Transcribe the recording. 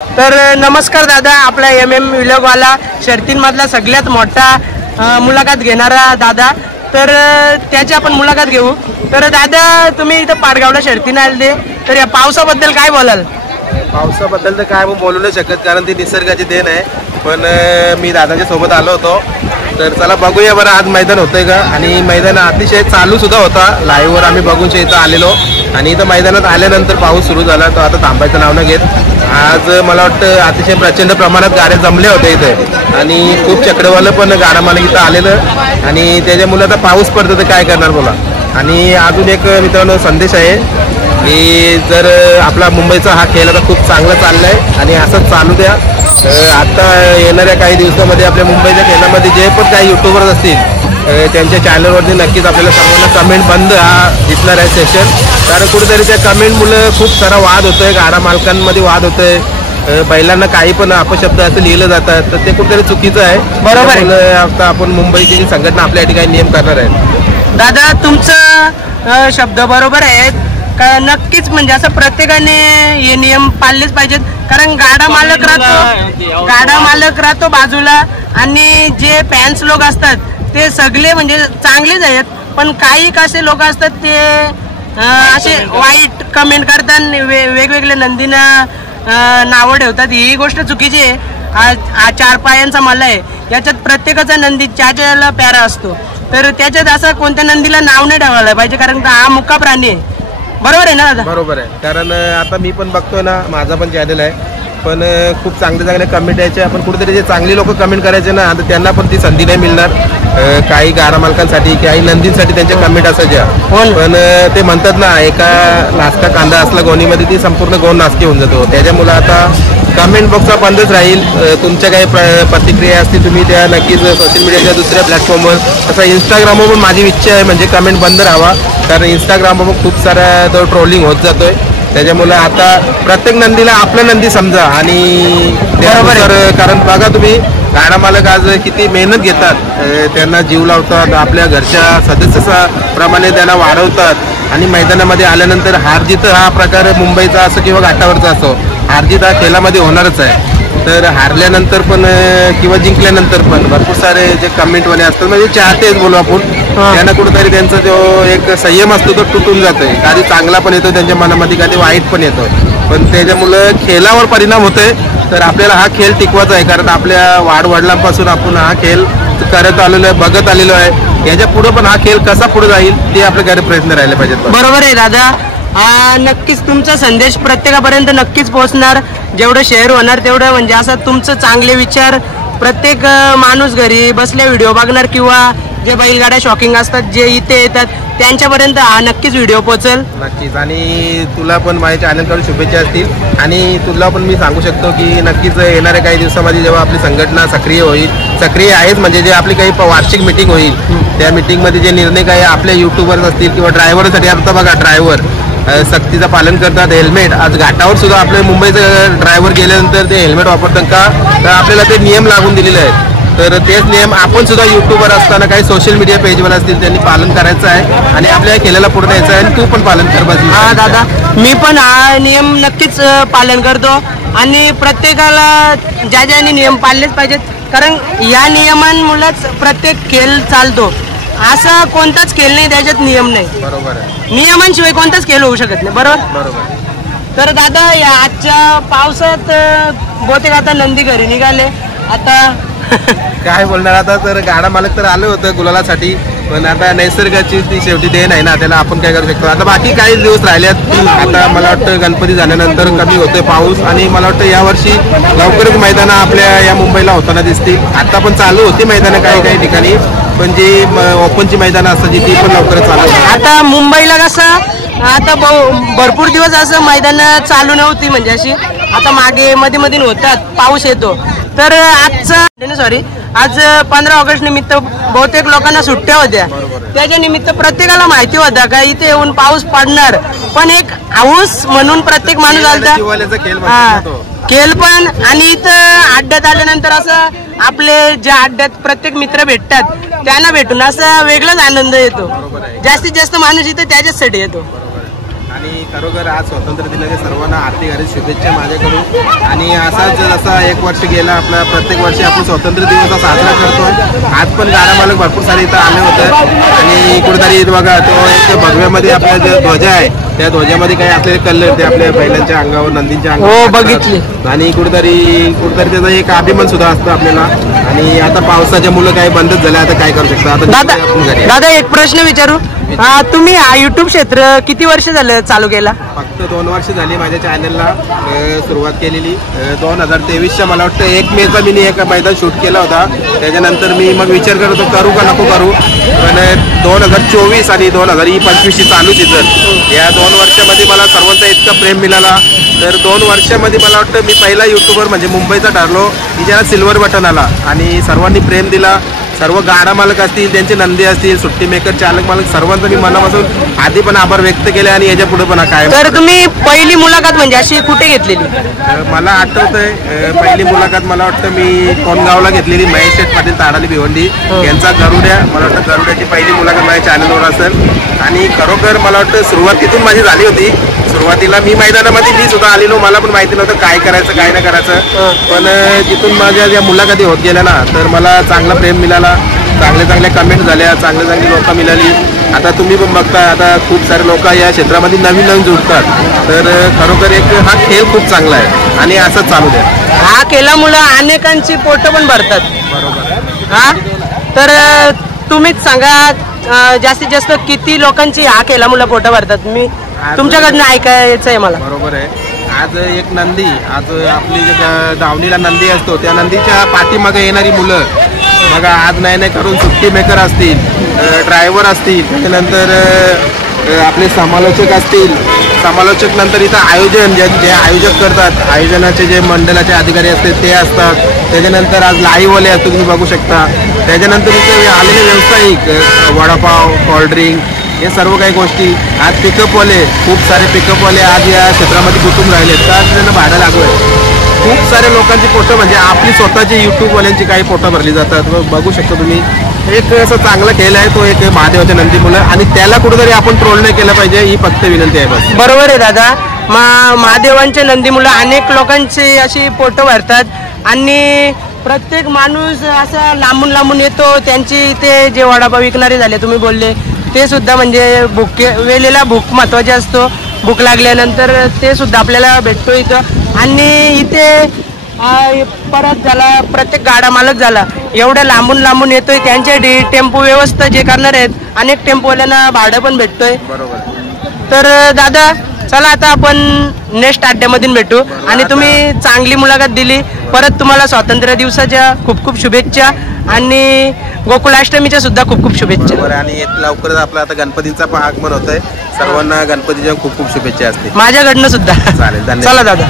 तर नमस्कार दादा, आपला MM व्लॉगवाला शर्तींमधला सगळ्यात मोठा मुलाखत घेणारा दादा, तर त्याची आपण मुलाखत घेऊ। तर दादा, तुम्ही इथं पाडगावला शर्तीने आले, तर या पावसाबद्दल काय बोलाल? पावसाबद्दल तर काय बोलू नाही शकत, कारण ती निसर्गाची देण आहे। पण मी दादाच्या सोबत आलो होतो, तर चला बघूया बरं आज मैदान होतंय का। आणि मैदान अतिशय चालू सुद्धा होता, लाईव्हवर आम्ही बघून इथं आलेलो। आणि इथं मैदानात आल्यानंतर पाऊस सुरू झाला, तो आता थांबायचं नाव न घेत। आज मला वाटतं अतिशय प्रचंड प्रमाणात गाड्या जमल्या होत्या इथे, आणि खूप चक्रवालं पण गाडा मालक इथं आलेलं। आणि त्याच्यामुळे आता पाऊस पडतो तर काय करणार बोला। आणि अजून एक मित्रांनो संदेश आहे की जर आपला मुंबईचा हा खेळ आता खूप चांगला चाललाय आणि असंच चालू द्या। आता येणाऱ्या काही दिवसामध्ये आपल्या मुंबईच्या खेळामध्ये जे पण काही युट्यूबर्स असतील त्यांच्या चॅनलवरती नक्कीच आपल्याला सर्वांना कमेंट बंद हा दिसणार आहे सेशन। कारण कुठेतरी त्या कमेंटमुळे खूप सारा वाद होतोय, गाडा मालकांमध्ये वाद होतोय, बैलांना काही पण अपशब्द असं लिहिलं जातात, तर ते कुठेतरी चुकीचं आहे। बरोबर आहे। आता आपण मुंबईची जी संघटना आपल्या ठिकाणी नियम करणार आहे। दादा, तुमचं शब्द बरोबर आहेत का? नक्कीच म्हणजे असं प्रत्येकाने हे नियम पाळलेच पाहिजेत, कारण गाडा मालक राहतो बाजूला, आणि जे फॅन्स लोक असतात ते सगळे म्हणजे चांगलेच आहेत, पण काही कसे लोक असतात ते असे वाईट कमेंट करतात, वेगवेगळे नंदीना नावं ठेवतात। ही गोष्ट चुकीची आहे। हा 4 पायांचा मल्ला आहे, याच्यात प्रत्येकाचा नंदी ज्याला प्यारा असतो, तर त्याच्यात असं कोणत्या नंदीला नाव नाही ठेवायला पाहिजे, कारण हा मुक्का प्राणी आहे। बरोबर आहे ना दादा? बरोबर आहे। कारण आता मी पण बघतोय ना, माझा पण चॅनल आहे, पण खूप चांगले कमेंट यायचे। आपण कुठेतरी जे चांगली लोक कमेंट करायचे ना, तर त्यांना पण ती संधी नाही मिळणार। काही गाडा मालकांसाठी, काही नंदींसाठी त्यांच्या कमेंट असायच्या, पण ते म्हणतात ना, एका नाचका कांदा असला गोणीमध्ये ती संपूर्ण गोण नाचकी होऊन जातो। त्याच्यामुळे आता कमेंट बॉक्स बंदच राहील। तुमच्या काही प्रतिक्रिया असतील तुम्ही त्या नक्कीच सोशल मीडियाच्या दुसऱ्या प्लॅटफॉर्मवर, तसं इंस्टाग्रामवर पण माझी इच्छा आहे म्हणजे कमेंट बंद राहावा, कारण इंस्टाग्रामवर खूप सारा तो ट्रोलिंग होत जातोय। त्याच्यामुळे आता प्रत्येक नंदीला आपला नंदी समजा, आणि त्यानुसार, कारण बघा तुम्ही गाडा मालक आज किती मेहनत घेतात, त्यांना जीव लावतात, आपल्या घरच्या सदस्याप्रमाणे त्यांना वाढवतात, आणि मैदानामध्ये आल्यानंतर हारजीत हा प्रकार मुंबईचा असो किंवा घाटावरचा असो, हारजीत हा खेळामध्ये होणारच आहे। तर हारल्यानंतर पण किंवा जिंकल्यानंतर पण भरपूर सारे जे कमेंटवाले असतात, म्हणजे चाहतेच बोलू आपण, त्यांना कुठेतरी त्यांचा जो एक संयम असतो तो तुटून जातोय। कधी चांगला पण येतो त्यांच्या मनामध्ये, कधी वाईट पण येतो, पण त्याच्यामुळं खेळावर परिणाम होतोय। तर आपल्याला हा खेळ टिकवायचा आहे, कारण आपल्या वाडवडिलांपासून आपण हा खेळ करत आलेलो आहे, बघत आलेलो आहे। याच्या पुढे पण हा खेळ कसा पुढे जाईल ते आपल्याकडे प्रयत्न राहिले पाहिजेत। बरोबर आहे दादा, नक्कीच तुमचा संदेश प्रत्येकापर्यंत नक्कीच पोहोचणार। जेवढं शेअर होणार तेवढं म्हणजे असं तुमचं चांगले विचार प्रत्येक माणूस घरी बसल्या व्हिडिओ बघणार, किंवा जे बैलगाड्या शॉकिंग असतात जे इथे येतात त्यांच्यापर्यंत हा नक्कीच व्हिडिओ पोहोचेल। नक्कीच। आणि तुला पण माझ्या चॅनलकडून शुभेच्छा असतील, आणि तुला पण मी सांगू शकतो की नक्कीच येणाऱ्या काही दिवसामध्ये जेव्हा आपली संघटना सक्रिय होईल, सक्रिय आहेच म्हणजे जे आपली काही वार्षिक मीटिंग होईल, त्या मीटिंगमध्ये जे निर्णय काही आपल्या युट्यूबर्स असतील किंवा ड्रायव्हरसाठी, आता बघा ड्रायव्हर सक्तीचं पालन करतात, हेल्मेट, आज घाटावर सुद्धा आपले मुंबईचं ड्रायव्हर गेल्यानंतर ते हेल्मेट वापरतात का, तर आपल्याला ते नियम लागून दिलेले आहेत। तर तेच नियम आपण सुद्धा युट्यूबर असताना काही सोशल मीडिया पेजवर असतील त्यांनी पालन करायचं आहे, आणि आपल्या खेळाला पुढे न्यायचं आहे, आणि तू पण पालन कर पाहिजे। हा दादा, मी पण हा नियम नक्कीच पालन करतो, आणि प्रत्येकाला ज्या नियम पाळलेच पाहिजेत, कारण या नियमांमुळेच प्रत्येक खेळ चालतो। असा कोणताच खेळ नाही त्याच्यात नियम नाही। बरोबर आहे। नियमांशिवाय कोणताच खेळ होऊ शकत नाही। बरोबर। तर दादा, या आजच्या पावसात बहुतेक आता नंदी घरी निघाले, आता काय बोलणार आता। तर गाडा मालक तर आलं होतं गुलालासाठी, पण आता नैसर्गाची ती शेवटी देण आहे ना, त्याला आपण काय करू शकतो। आता बाकी काही दिवस राहिल्यात, आता मला वाटतं गणपती झाल्यानंतर कमी होतोय पाऊस, आणि मला वाटतं यावर्षी लवकरच मैदानं आपल्या या मुंबईला होताना दिसतील। आता पण चालू होती मैदानं काही ठिकाणी, पण जी ओपनची मैदानं असतात ती पण लवकरच चालू। आता मुंबईला कसं आता भरपूर दिवस असं मैदानं चालू नव्हती, म्हणजे अशी आता मागे मध्ये होतात, पाऊस येतो। तर आज 15 ऑगस्ट निमित्त बहुतेक लोकांना सुट्ट्या होत्या, त्याच्या निमित्त प्रत्येकाला माहिती होता का इथे येऊन पाऊस पडणार, पण एक हाऊस म्हणून प्रत्येक माणूस आलता खेळ पण। आणि इथं अड्ड्यात आल्यानंतर असं आपले ज्या अड्ड्यात प्रत्येक मित्र भेटतात त्यांना भेटून असं वेगळाच आनंद येतो। जास्तीत जास्त माणूस इथं त्याच्याचसाठी येतो। आणि खरोखर आज स्वातंत्र्य दिनाच्या सर्वांना हार्दिक हार्दिक शुभेच्छा माझ्याकडून. आणि असाच जसा 1 वर्ष गेला आपला, प्रत्येक वर्षी आपण स्वातंत्र्य दिवस हा साजरा करतोय. आज पण गाडा मालक भरपूर सारे इथं आले होते आणि कुठेतरी बघा तो एक भगव्यामध्ये आपला जो ध्वजा आहे त्या ध्वजामध्ये काही आपल्याला कलर ते आपल्या बैलांच्या अंगावर, नंदींच्या अंगावर बघितले. आणि कुठेतरी त्याचा एक अभिमान सुद्धा असतो आपल्याला. आणि आता पावसाच्या मुलं काही बंदच झाले, आता काय करू शकतो. आता दादा एक प्रश्न विचारू, तुम्ही युट्यूब क्षेत्र किती वर्ष झालं चालू केला? फक्त 2 वर्ष झाली माझ्या चॅनलला सुरुवात केलेली. 2023च्या मला वाटतं 1 मेचा मी एक मैदान शूट केला होता. त्याच्यानंतर मी मग विचार करत होतो करू का नको करू, पण 2024 आणि 2025 चालूच तर या 2 वर्षामध्ये मला सर्वांचा इतका प्रेम मिळाला. तर 2 वर्षामध्ये मला वाटतं मी पहिला युट्यूबर म्हणजे मुंबईचा ठरलो की ज्याला सिल्वर बटन आला आणि सर्वांनी प्रेम दिला. सर्व गाडा मालक असतील, त्यांचे नंदी असतील, सुट्टी मेकर, चालक मालक सर्वांचा मी मनापासून आधी पण आभार व्यक्त केले आणि याच्या पुढे पण काय. तर तुम्ही पहिली मुलाखत म्हणजे अशी कुठे घेतलेली? मला आठवतंय पहिली मुलाखत मला वाटतं मी कोणगावला घेतलेली. महेश शेठ पाटील ताडाली भिवंडी यांचा गरुड्या, मला वाटतं गरुड्याची पहिली मुलाखत माझ्या चॅनलवर असेल. आणि खरोखर मला वाटतं सुरुवातीतून माझी झाली होती. सुरुवातीला मी मैदानामध्ये मी सुद्धा आलेलो, मला पण माहिती नव्हतं काय करायचं काय नाही करायचं. पण तिथून माझ्या ज्या मुलाखती होत गेल्या ना, तर मला चांगला प्रेम मिळाला, चांगल्या कमेंट झाल्या, चांगली लोकं मिळाली. आता तुम्ही पण बघता, आता खूप सारे लोक या क्षेत्रामध्ये नवीन जुडतात. तर खरोखर एक हा खेळ खूप चांगला आहे आणि असंच चालू द्या. हा केल्यामुळं अनेकांची पोटं पण भरतात. बरोबर. हा तर तुम्हीच सांगा जास्तीत जास्त किती लोकांची हा केल्यामुळं पोटं भरतात? मी तुमच्याकडनं ऐकायचं आहे मला. बरोबर आहे. आज एक नंदी, आज आपली जे दावणीला नंदी असतो त्या नंदीच्या पाठीमागे येणारी मुलं बघा, आज नाही करून सुट्टी मेकर असतील, ड्रायव्हर असतील, त्याच्यानंतर आपले समालोचक असतील, समालोचक नंतर इथं आयोजन जे आयोजक करतात, आयोजनाचे जे मंडळाचे अधिकारी असतात ते असतात. त्याच्यानंतर आज लाईव्हवाले असतो तुम्ही बघू शकता. त्याच्यानंतर इथे आलेले व्यावसायिक, वडापाव, कोल्ड्रिंक, हे सर्व काही गोष्टी. आज पिकअपवाले, खूप सारे पिकअपवाले आज या क्षेत्रामध्ये गुंतून राहिलेत, तर त्यांना भाडं लागू आहे. खूप साऱ्या लोकांची पोटं म्हणजे आपली स्वतःची यूट्यूबवाल्यांची काही पोटं भरली जातात. बघू शकता तुम्ही, एक असं चांगला खेळ आहे तो एक महादेवाच्या नंदी मुलं, आणि त्याला कुठेतरी आपण ट्रोल नाही केलं पाहिजे, ही फक्त विनंती आहे बस. बरोबर आहे दादा. महादेवांचे नंदी मुलं अनेक लोकांची अशी पोटं भरतात आणि प्रत्येक माणूस असा लांबून येतो. त्यांची ते जे वडापाव विकणारे झाले तुम्ही बोलले ते सुद्धा म्हणजे वेळेला भूक महत्वाची असतो. भूक लागल्यानंतर ते सुद्धा आपल्याला भेटतो इथं. आणि इथे परत झाला प्रत्येक गाडा मालक झाला एवढ्या लांबून येतोय. त्यांच्या टेम्पो व्यवस्था जे करणार आहेत अनेक टेम्पोवाल्यांना भाडं पण भेटतोय. बरोबर. तर दादा चला आता आपण नेक्स्ट अड्ड्यामधून भेटू. आणि तुम्ही चांगली मुलाखत दिली. परत तुम्हाला स्वातंत्र्य दिवसाच्या खूप शुभेच्छा आणि गोकुळाष्टमीच्या सुद्धा खूप शुभेच्छा. आणि लवकरच आपला आता गणपतीचा आगमन होत आहे. सर्वांना गणपतीच्या खूप शुभेच्छा असतील माझ्याकडनं सुद्धा. चालेल. चला दादा.